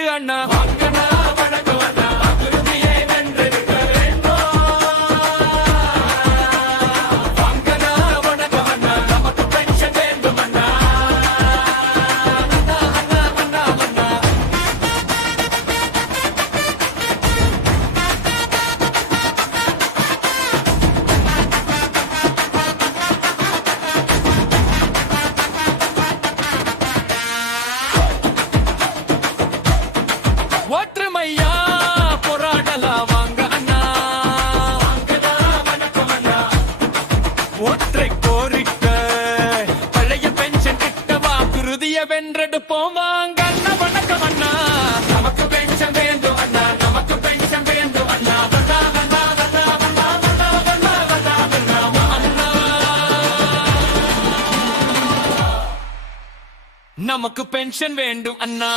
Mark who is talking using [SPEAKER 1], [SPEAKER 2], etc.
[SPEAKER 1] அண்ணா. ஒற்றுமையா போராடலாம் வாங்க அண்ணா. வணக்கம் அண்ணா ஒற்றை கோரிக்க பழைய பென்ஷன் கிட்ட வாக்குறுதிய வென்றெடுப்போம் வாங்க அண்ணா வணக்கம் அண்ணா. நமக்கு பென்ஷன் வேண்டும் அண்ணா நமக்கு பென்ஷன் வேண்டும் அண்ணா. நமக்கு பென்ஷன் வேண்டும் அண்ணா.